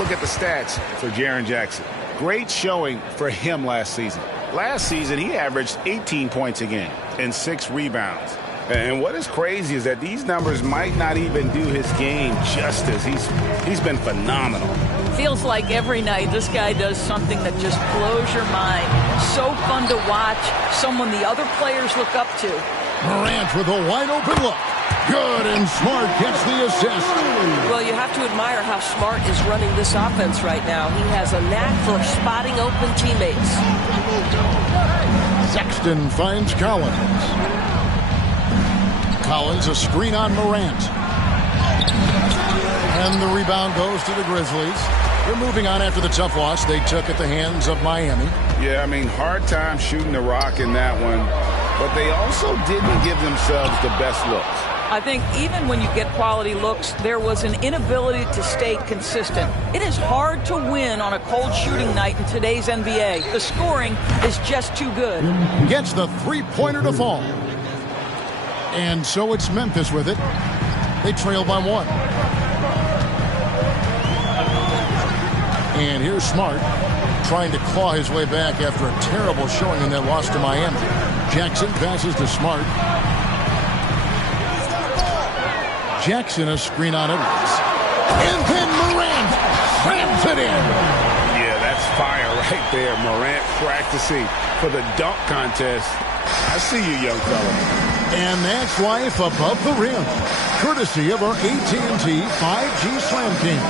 look at the stats for Jaren Jackson. Great showing for him last season. Last season, he averaged 18 points a game and 6 rebounds. And what is crazy is that these numbers might not even do his game justice. He's been phenomenal. Feels like every night this guy does something that just blows your mind. So fun to watch, someone the other players look up to. Morant with a wide open look. Good, and Smart gets the assist. Well, you have to admire how Smart is running this offense right now. He has a knack for spotting open teammates. Sexton finds Collins. Collins, a screen on Morant. And the rebound goes to the Grizzlies. They're moving on after the tough loss they took at the hands of Miami. Yeah, I mean, hard time shooting the rock in that one. But they also didn't give themselves the best looks. I think even when you get quality looks, there was an inability to stay consistent. It is hard to win on a cold shooting night in today's NBA. The scoring is just too good. Gets the three-pointer to fall. And so it's Memphis with it. They trail by 1. And here's Smart trying to claw his way back after a terrible showing in that loss to Miami. Jackson passes to Smart. Jackson, a screen on Edwards. And then Morant slams it in. Yeah, that's fire right there. Morant practicing for the dunk contest. I see you, young fella. And that's life above the rim, courtesy of our AT&T 5G Slam King.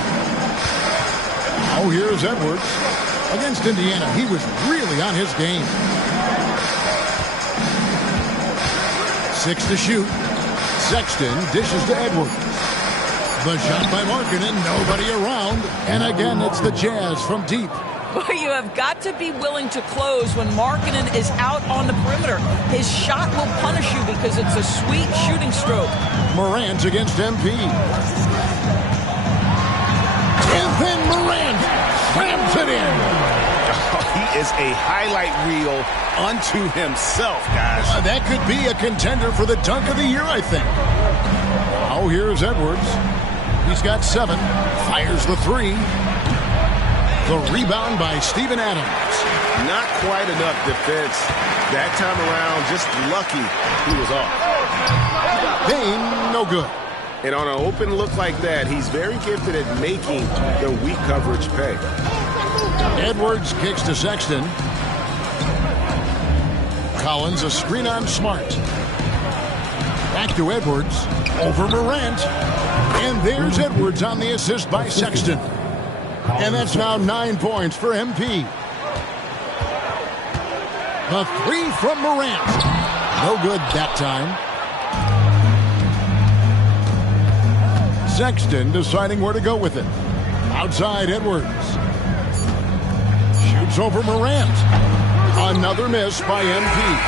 Oh, here's Edwards. Against Indiana, he was really on his game. 6 to shoot. Sexton dishes to Edwards. The shot by Markkanen, nobody around. And again, it's the Jazz from deep. But you have got to be willing to close when Markkanen is out on the perimeter. His shot will punish you because it's a sweet shooting stroke. Morant against MP. And then Morant slams it in. He is a highlight reel unto himself, guys. That could be a contender for the dunk of the year, I think. Now here's Edwards. He's got 7. Fires the 3. The rebound by Steven Adams. Not quite enough defense. That time around, just lucky he was off. Payne, no good. And on an open look like that, he's very gifted at making the weak coverage pay. Edwards kicks to Sexton. Collins, a screen on Smart. Back to Edwards. Over Morant. And there's Edwards on the assist by Sexton. And that's now 9 points for MP. The 3 from Morant. No good that time. Sexton deciding where to go with it. Outside Edwards. Shoots over Morant. Another miss by MP.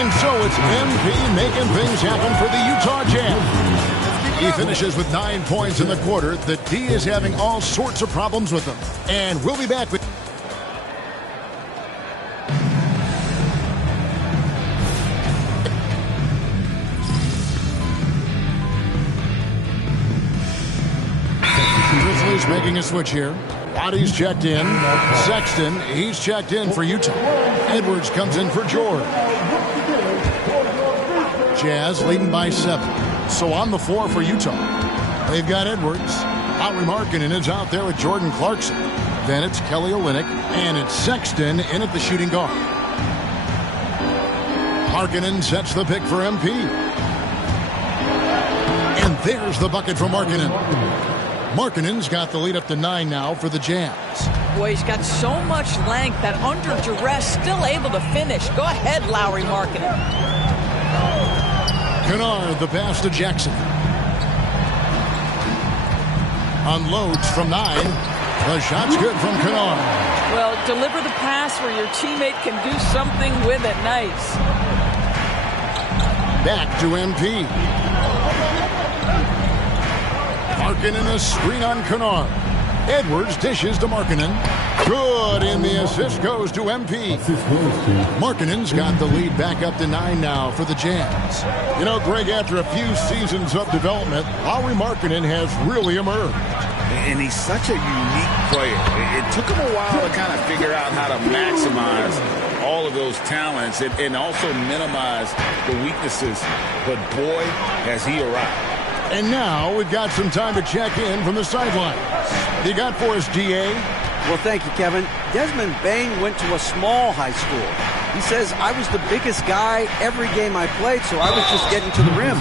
And so it's MP making things happen for the Utah Jazz. He finishes with 9 points in the quarter. The D is having all sorts of problems with them. And we'll be back with... Grizzlies making a switch here. Bodies checked in. Sexton, he's checked in for Utah. Edwards comes in for George. Jazz leading by 7. So on the floor for Utah. They've got Edwards. Lauri Markkanen is out there with Jordan Clarkson. Then it's Kelly Olynyk. And it's Sexton in at the shooting guard. Markkanen sets the pick for MP. And there's the bucket from Markkanen. Markkanen's got the lead up to 9 now for the Jazz. Boy, he's got so much length that under duress, still able to finish. Go ahead, Lauri Markkanen. Kennard, the pass to Jackson. Unloads from 9. The shot's good from Kennard. Well, deliver the pass where your teammate can do something with it. Nice. Back to MP. Markkanen, a screen on Kennard. Edwards dishes to Markkanen. Good, and the assist goes to MP. Markkanen's got the lead back up to 9 now for the Jazz. You know, Greg, after a few seasons of development, Lauri Markkanen has really emerged. And he's such a unique player. It took him a while to kind of figure out how to maximize all of those talents and also minimize the weaknesses. But boy, has he arrived. And now we've got some time to check in from the sidelines. You got for us, DA? Well, thank you, Kevin. Desmond Bain went to a small high school. He says, I was the biggest guy every game I played, so I was just getting to the rim.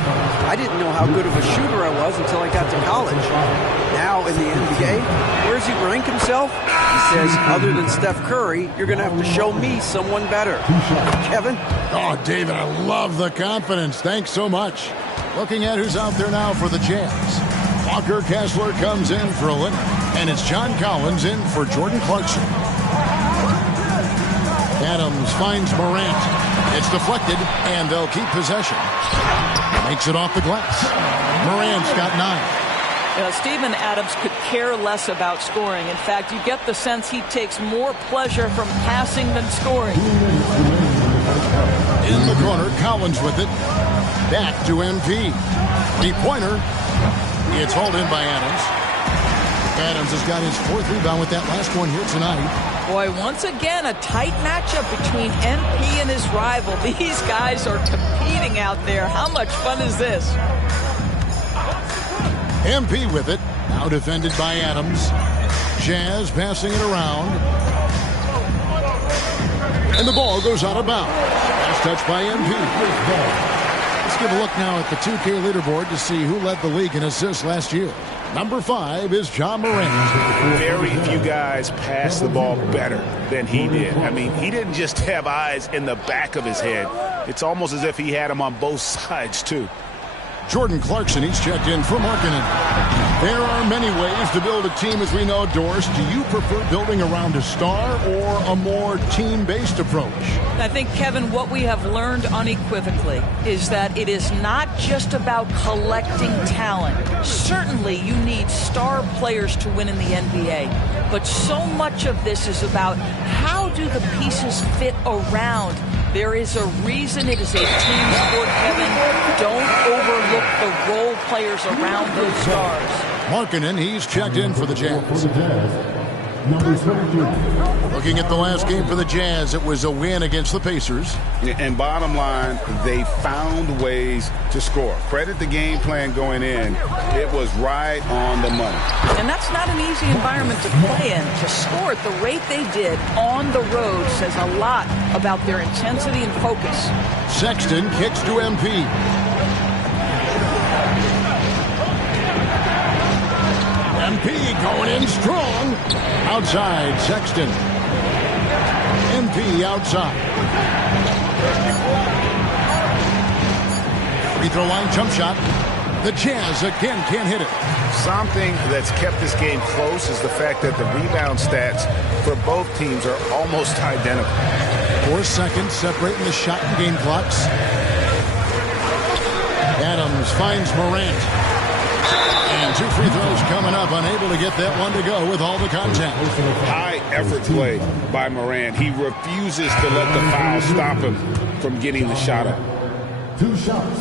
I didn't know how good of a shooter I was until I got to college. Now in the NBA, where does he rank himself? He says, other than Steph Curry, you're going to have to show me someone better. Kevin? Oh, David, I love the confidence. Thanks so much. Looking at who's out there now for the Jazz. Walker Kessler comes in for a Leonard, and it's John Collins in for Jordan Clarkson. Adams finds Morant. It's deflected, and they'll keep possession. Makes it off the glass. Morant's got 9. Steven Adams could care less about scoring. In fact, you get the sense he takes more pleasure from passing than scoring. In the corner, Collins with it. Back to MP. Three-pointer. It's hauled in by Adams. Adams has got his 4th rebound with that last one here tonight. Boy, once again, a tight matchup between MP and his rival. These guys are competing out there. How much fun is this? MP with it. Now defended by Adams. Jazz passing it around. And the ball goes out of bounds. Last touch by MP. Let's give a look now at the 2K leaderboard to see who led the league in assists last year. Number 5 is John Morant. Very few guys pass the ball better than he did. I mean, he didn't just have eyes in the back of his head. It's almost as if he had them on both sides, too. Jordan Clarkson, he's checked in for Markkanen. There are many ways to build a team, as we know, Doris. Do you prefer building around a star or a more team-based approach? I think, Kevin, what we have learned unequivocally is that it is not just about collecting talent. Certainly, you need star players to win in the NBA. But so much of this is about how do the pieces fit around. There is a reason it is a team sport, Kevin. Don't overlook the role players around those stars. Markkanen, he's checked in for the Jazz. Looking at the last game for the Jazz, it was a win against the Pacers. And bottom line, they found ways to score. Credit the game plan going in. It was right on the money. And that's not an easy environment to play in. To score at the rate they did on the road says a lot about their intensity and focus. Sexton kicks to MP. MP going in strong. Outside, Sexton. MP outside. Free throw line jump shot. The Jazz again can't hit it. Something that's kept this game close is the fact that the rebound stats for both teams are almost identical. 4 seconds separating the shot and game clocks. Adams finds Morant. And 2 free throws coming up, unable to get that one to go with all the contact. High effort play by Morant. He refuses to let the foul stop him from getting the shot up. 2 shots.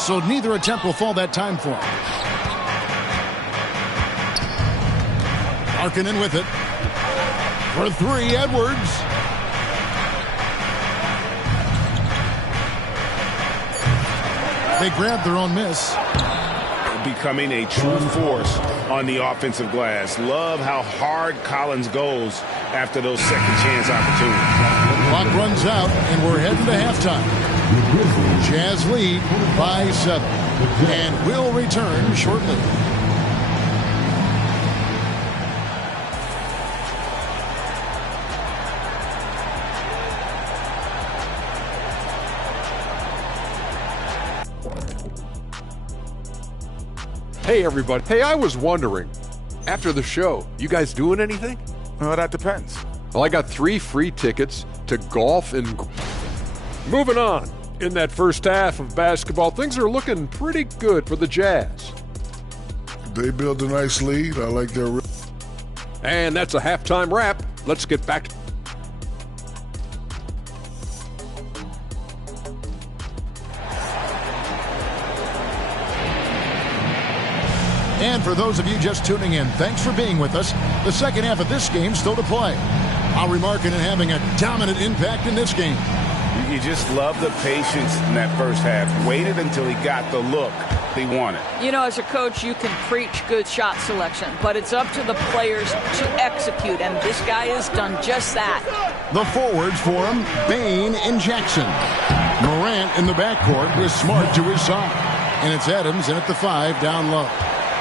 So neither attempt will fall that time for him. Markkanen with it. For 3, Edwards. They grabbed their own miss. Becoming a true force on the offensive glass. Love how hard Collins goes after those second chance opportunities. The clock runs out, and we're heading to halftime. Jazz lead by 7, and will return shortly. Hey, everybody. Hey, I was wondering, after the show, you guys doing anything? Well, that depends. Well, I got 3 free tickets to golf in... Moving on. In that first half of basketball, things are looking pretty good for the Jazz. They built a nice lead. I like their... And that's a halftime wrap. Let's get back to... And for those of you just tuning in, thanks for being with us. The second half of this game still to play. Lowry Markkanen having a dominant impact in this game. You just love the patience in that first half. Waited until he got the look he wanted. You know, as a coach, you can preach good shot selection, but it's up to the players to execute, and this guy has done just that. The forwards for him, Bane and Jackson. Morant in the backcourt with Smart to his side. And it's Adams in at the 5 down low.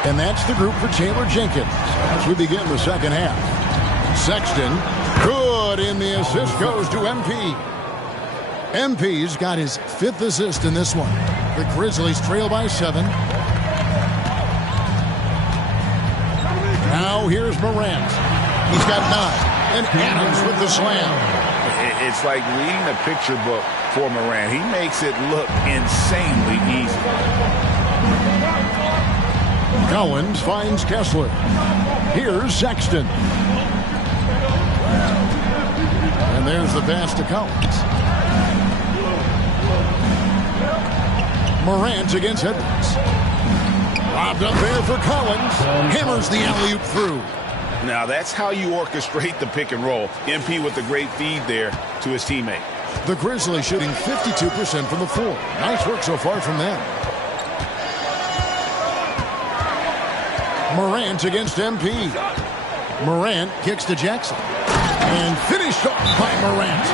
And that's the group for Taylor Jenkins as we begin the second half. Sexton, good, in the assist goes to MP. MP's got his 5th assist in this one. The Grizzlies trail by 7. Now here's Morant. He's got 9. And Adams with the slam. It's like reading a picture book for Morant. He makes it look insanely easy. Collins finds Kessler. Here's Sexton. And there's the pass to Collins. Morant against Edwards. Lobbed up there for Collins. Hammers the alley-oop through. Now that's how you orchestrate the pick and roll. MP with a great feed there to his teammate. The Grizzlies shooting 52% from the floor. Nice work so far from them. Morant against MP. Morant kicks to Jackson. And finished off by Morant.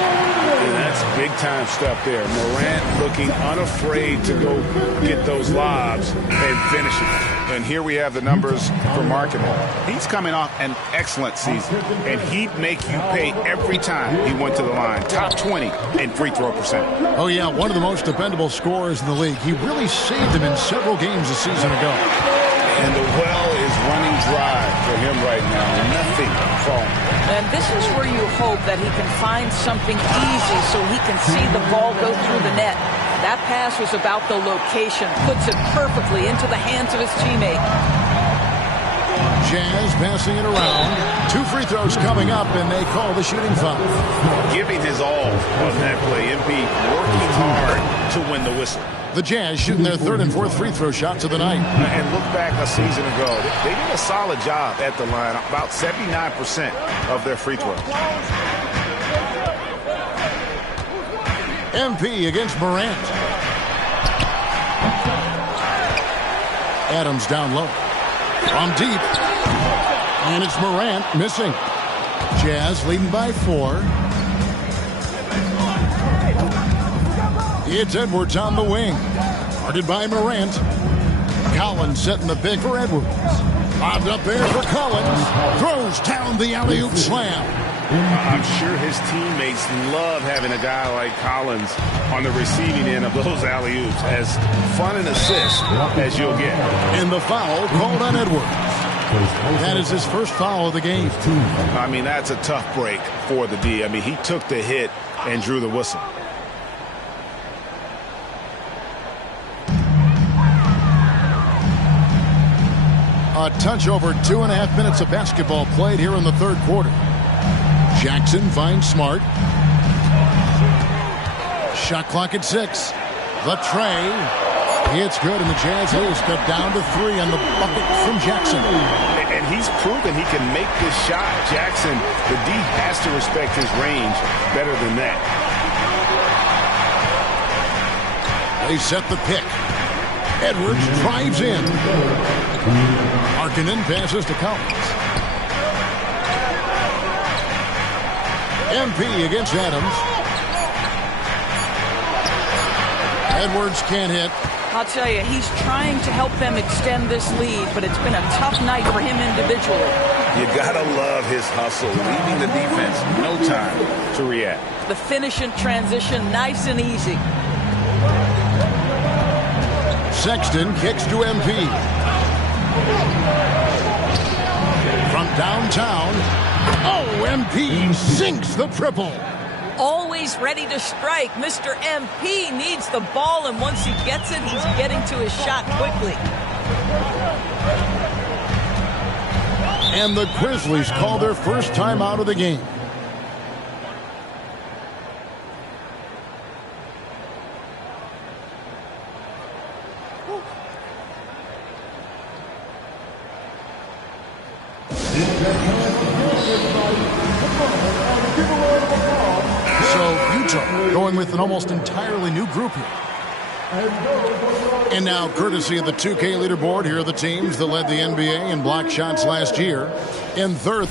And that's big-time stuff there. Morant looking unafraid to go get those lobs and finish it. And here we have the numbers for Markkanen. He's coming off an excellent season, and he'd make you pay every time he went to the line. Top 20 in free throw percentage. Oh, yeah, one of the most dependable scorers in the league. He really saved them in several games a season ago. And the well is running dry for him right now. Nothing falling. And this is where you hope that he can find something easy so he can see the ball go through the net. That pass was about the location. Puts it perfectly into the hands of his teammate. Jazz passing it around. 2 free throws coming up, and they call the shooting foul. Giving his all on that play. MP working hard to win the whistle. The Jazz shooting their 3rd and 4th free throw shots of the night. And look back a season ago. They did a solid job at the line. About 79% of their free throws. MP against Morant. Adams down low. From deep. And it's Morant missing. Jazz leading by 4. It's Edwards on the wing. Guarded by Morant. Collins setting the pick for Edwards. Lobbed up there for Collins. Throws down the alley-oop slam. I'm sure his teammates love having a guy like Collins on the receiving end of those alley-oops. As fun an assist as you'll get. And the foul called on Edwards. That is his first foul of the game. I mean, that's a tough break for the D. I mean, he took the hit and drew the whistle. A touch over 2.5 minutes of basketball played here in the 3rd quarter. Jackson finds Smart. Shot clock at 6. The tray. It's good, and the Jazz ace cut down to 3 on the bucket from Jackson. And he's proven he can make this shot. Jackson, the D has to respect his range better than that. They set the pick. Edwards drives in. Markkanen passes to Collins. MP against Adams. Edwards can't hit. I'll tell you, he's trying to help them extend this lead, but it's been a tough night for him individually. You gotta love his hustle, leaving the defense no time to react. The finish in transition, nice and easy. Sexton kicks to MP. From downtown. Oh, MP sinks the triple. Always ready to strike. Mr. MP needs the ball, and once he gets it, he's getting to his shot quickly. And the Grizzlies call their first time out of the game. So Utah going with an almost entirely new group here. And now, courtesy of the 2K leaderboard, here are the teams that led the NBA in block shots last year. In third,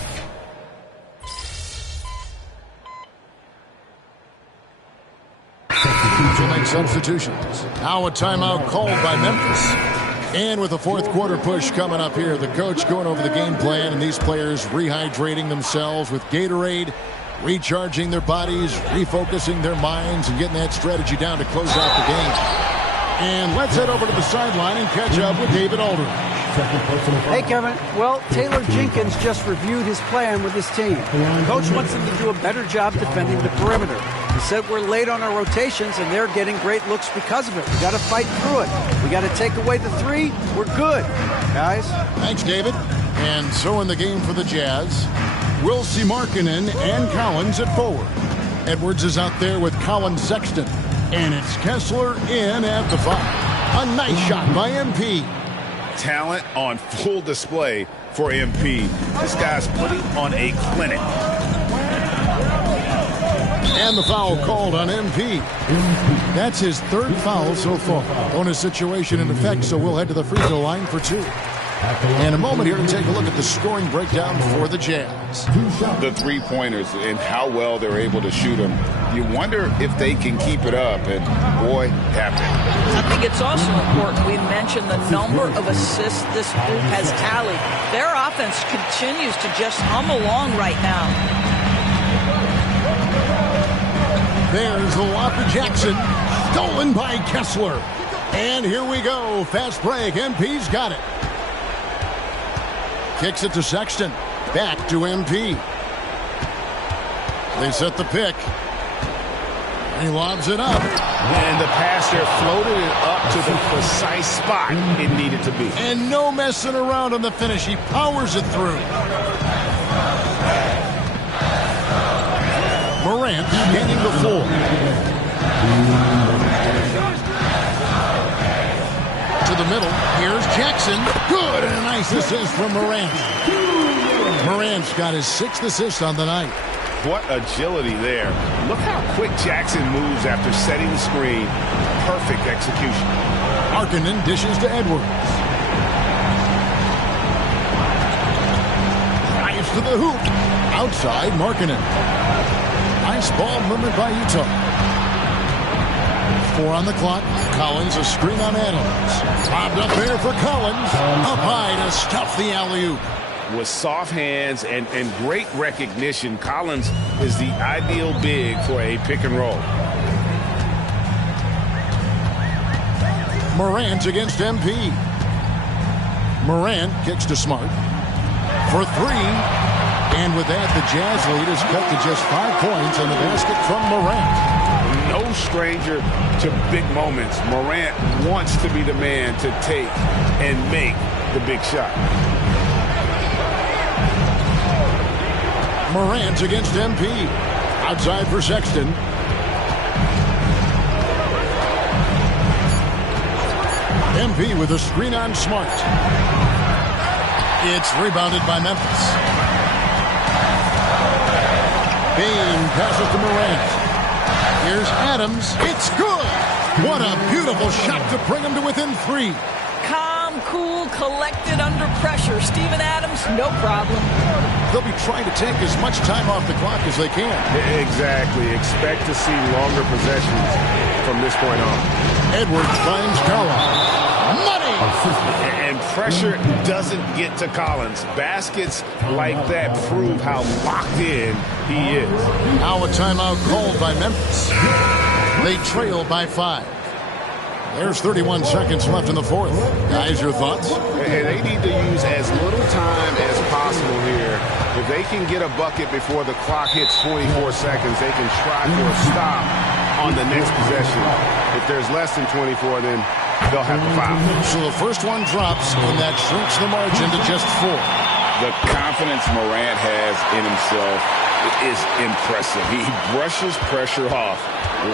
to make substitutions. Now a timeout called by Memphis. And with the fourth quarter push coming up here, the coach going over the game plan, and these players rehydrating themselves with Gatorade, recharging their bodies, refocusing their minds, and getting that strategy down to close out the game. And let's head over to the sideline and catch up with David Aldridge. Hey, Kevin. Well, Taylor Jenkins just reviewed his plan with his team. Coach wants them to do a better job defending the perimeter. He said we're late on our rotations, and they're getting great looks because of it. We got to fight through it. We got to take away the three. We're good, guys. Thanks, David. And so in the game for the Jazz, we'll see Markkanen and Collins at forward. Edwards is out there with Colin Sexton. And it's Kessler in at the 5. A nice shot by MP. Talent on full display for MP. This guy's putting on a clinic. And the foul called on MP. That's his third foul so far. Bonus situation in effect, so we'll head to the free throw line for 2. In a moment here to take a look at the scoring breakdown for the Jazz. The three-pointers and how well they're able to shoot them. You wonder if they can keep it up, and boy, have they. I think it's also important we mention the number of assists this group has tallied. Their offense continues to just hum along right now. There's the lob to Jackson, stolen by Kessler. And here we go, fast break, MP's got it. Kicks it to Sexton. Back to MP. They set the pick. He lobs it up. And the pass there floated it up to the precise spot it needed to be. And no messing around on the finish. He powers it through. Morant gaining the floor. To the middle. Here's Jackson. Good. And a nice assist from Morant. Morant's got his 6th assist on the night. What agility there. Look how quick Jackson moves after setting the screen. Perfect execution. Markkanen dishes to Edwards. Drives to the hoop. Outside, Markkanen. Nice ball movement by Utah. 4 on the clock. Collins, a screen on Adams. Lobbed up there for Collins. Up high to stuff the alley-oop. With soft hands and great recognition, Collins is the ideal big for a pick and roll. Morant against MP. Morant kicks to Smart for 3. And with that, the Jazz lead is cut to just 5 points on the basket from Morant. No stranger to big moments. Morant wants to be the man to take and make the big shot. Morant against MP. Outside for Sexton. MP with a screen on Smart. It's rebounded by Memphis. Bane passes to Morant. Here's Adams. It's good. What a beautiful shot to bring him to within 3. Calm, cool, collected under pressure. Steven Adams, no problem. They'll be trying to take as much time off the clock as they can. Exactly. Expect to see longer possessions from this point on. Edwards finds Collins. Money! And pressure doesn't get to Collins. Baskets like that prove how locked in he is. Now a timeout called by Memphis. They trail by 5. There's 31 seconds left in the 4th. Guys, your thoughts? And they need to use as little time as possible here. If they can get a bucket before the clock hits 24 seconds, they can try for a stop on the next possession. If there's less than 24, then they'll have to foul. So the first one drops, and that shrinks the margin to just 4. The confidence Morant has in himself is impressive. He brushes pressure off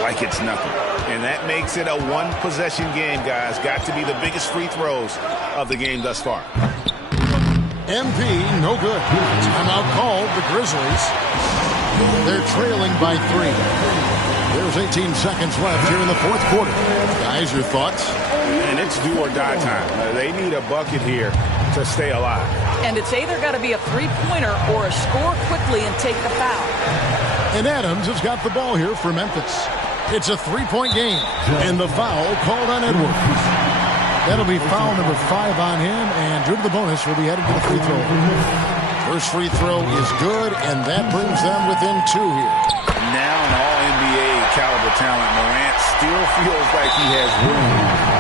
like it's nothing. And that makes it a one-possession game, guys. Got to be the biggest free throws of the game thus far. MP, no good. Timeout called, the Grizzlies. They're trailing by 3. There's 18 seconds left here in the fourth quarter. Guys, your thoughts? And it's do or die time. They need a bucket here to stay alive. And it's either got to be a three-pointer or a score quickly and take the foul. And Adams has got the ball here for Memphis. It's a 3-point game. And the foul called on Edwards. That'll be foul number 5 on him. And due to the bonus, we'll be heading to the free throw. First free throw is good, and that brings them within 2 here. Now an all-NBA caliber talent, Morant still feels like he has room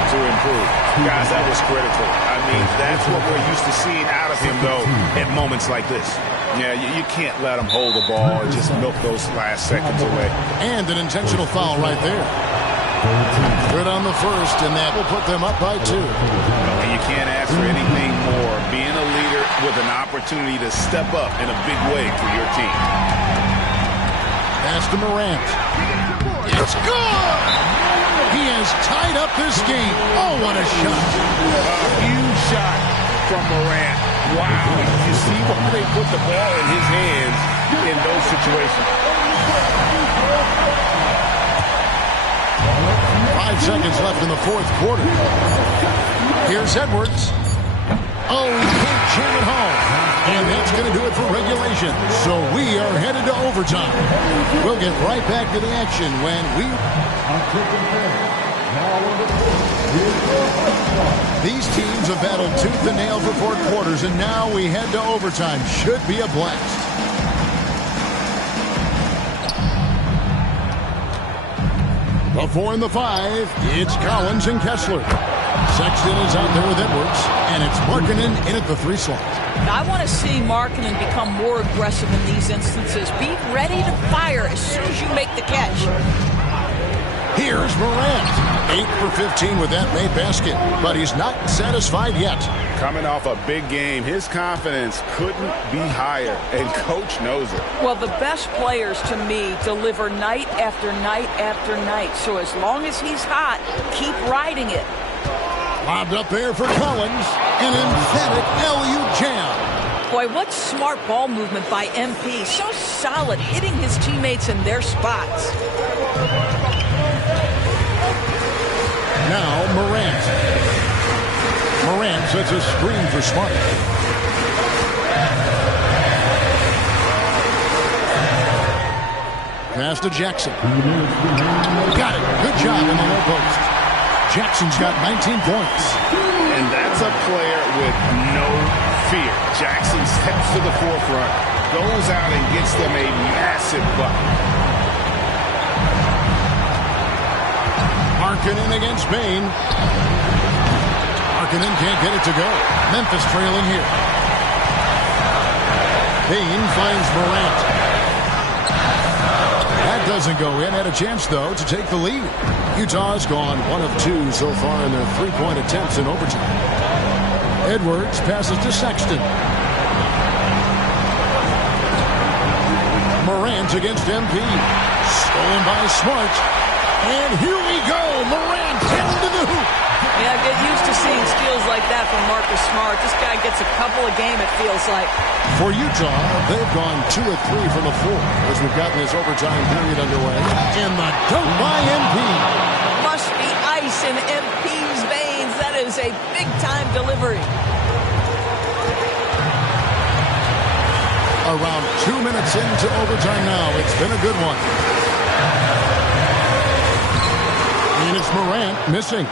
to improve. Guys, that was critical. I mean, that's what we're used to seeing out of him, though, at moments like this. Yeah, you can't let him hold the ball and just milk those last seconds away. And an intentional foul right there. Good on the first, and that will put them up by 2. And you can't ask for anything more. Being a leader with an opportunity to step up in a big way for your team. Pass to Morant. It's good! He has tied up this game. Oh, what a shot. A huge shot from Morant. Wow. You see why they put the ball in his hands in those situations. 5 seconds left in the fourth quarter. Here's Edwards. Oh, he can't jam it home. And that's going to do it for regulation. So we are headed to overtime. We'll get right back to the action when we... These teams have battled tooth and nail for 4 quarters, and now we head to overtime. Should be a blast. The 4 and the 5, it's Collins and Kessler. Sexton is out there with Edwards, and it's Markkanen in at the 3 slot. I want to see Markkanen become more aggressive in these instances. Be ready to fire as soon as you make the catch. Here's Morant. 8 for 15 with that made basket, but he's not satisfied yet. Coming off a big game, his confidence couldn't be higher, and Coach knows it. Well, the best players, to me, deliver night after night after night. So as long as he's hot, keep riding it. Lobbed up there for Collins. An emphatic LU jam. Boy, what smart ball movement by MP. So solid, hitting his teammates in their spots. Now Morant. Morant sets a screen for Smart. Pass to Jackson. Got it. Good job in the low post. Jackson's got 19 points. And that's a player with no fear. Jackson steps to the forefront, goes out and gets them a massive bucket. Markkanen against Bane. Markkanen can't get it to go. Memphis trailing here. Bane finds Morant. That doesn't go in. Had a chance, though, to take the lead. Utah's gone 1 of 2 so far in their 3-point attempts in overtime. Edwards passes to Sexton. Morant against MP. Stolen by Smart. And here we go. Morant heading to the hoop. Yeah, get used to seeing steals like that from Marcus Smart. This guy gets a couple a game, it feels like. For Utah, they've gone 2 of 3 from the floor as we've gotten this overtime period underway. And the dunk by MP. Must be ice in MP's veins. That is a big-time delivery. Around 2 minutes into overtime now. It's been a good one. And it's Morant missing.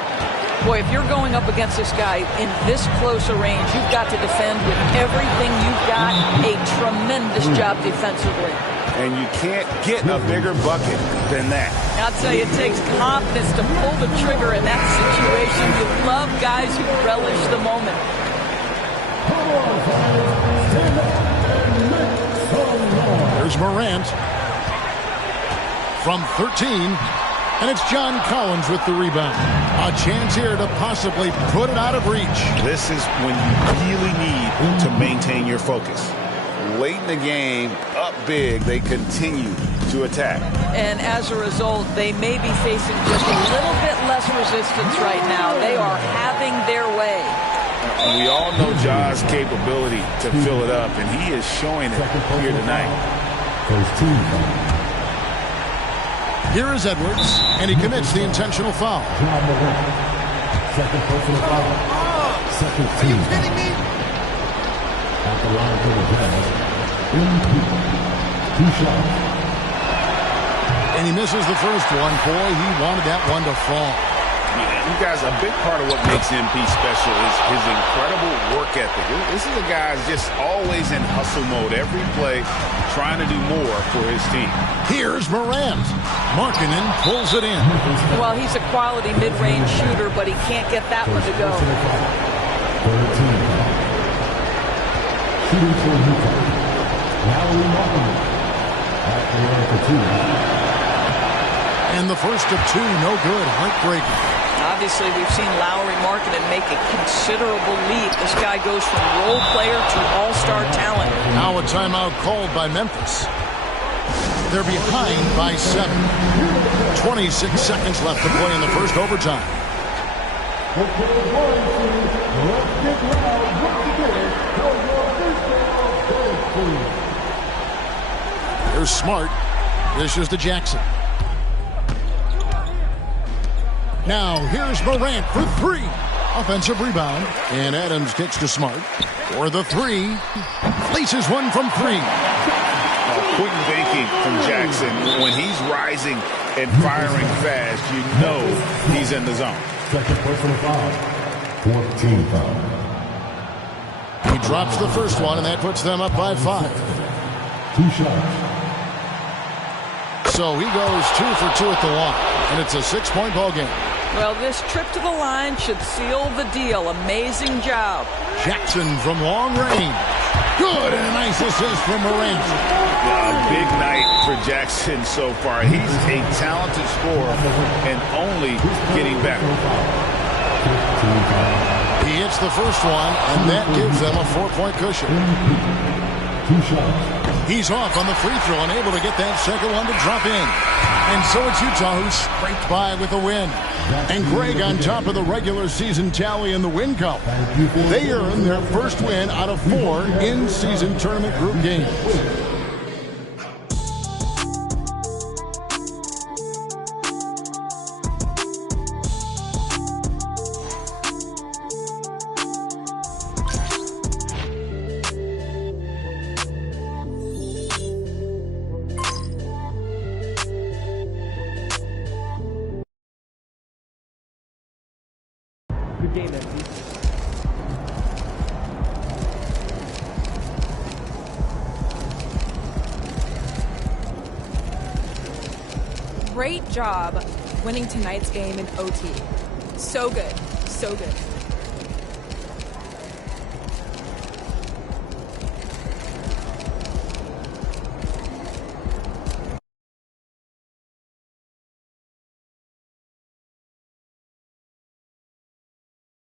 Boy, if you're going up against this guy in this close a range, you've got to defend with everything you've got. A tremendous job defensively. And you can't get a bigger bucket than that. I'll tell you, it takes confidence to pull the trigger in that situation. You love guys who relish the moment. There's Morant from 13. And it's John Collins with the rebound. A chance here to possibly put it out of reach. This is when you really need to maintain your focus. Late in the game, up big, they continue to attack. And as a result, they may be facing just a little bit less resistance right now. They are having their way. And we all know Ja's capability to fill it up, and he is showing it here tonight. Here is Edwards, and he commits the intentional foul. Second personal foul. Second team. Are you kidding me? At the line for the Jazz. Two shots. And he misses the first one. Boy, he wanted that one to fall. You guys, a big part of what makes MP special is his incredible work ethic. This is a guy who's just always in hustle mode every play, trying to do more for his team. Here's Morant. Markkanen pulls it in. Well, he's a quality mid-range shooter, but he can't get that one to go. Shooting for Utah. Lowry Markkanen. At the line for two. And the first of two, no good. Heartbreaking. Obviously, we've seen Lowry Markkanen make a considerable leap. This guy goes from role player to all-star talent. Now a timeout called by Memphis. They're behind by 7. 26 seconds left to play in the first overtime. Here's Smart. Dishes to Jackson. Now, here's Morant for 3. Offensive rebound. And Adams kicks to Smart. For the 3. Places one from 3. Quick thinking from Jackson. When he's rising and firing fast, you know he's in the zone. Second personal foul. 14 foul. He drops the first one, and that puts them up by 5. 2 shots. So he goes 2 for 2 at the line, and it's a 6-point ball game. Well, this trip to the line should seal the deal. Amazing job. Jackson from long range. Good, and a nice assist from Morant. A big night for Jackson so far. He's a talented scorer and only getting better. He hits the first one, and that gives them a 4-point cushion. 2 shots. He's off on the free throw and able to get that second one to drop in. And so it's Utah who scraped by with a win. And Greg on top of the regular season tally in the win column. They earned their first win out of 4 in-season tournament group games. Good game, MP. Great job winning tonight's game in OT. So good. So good.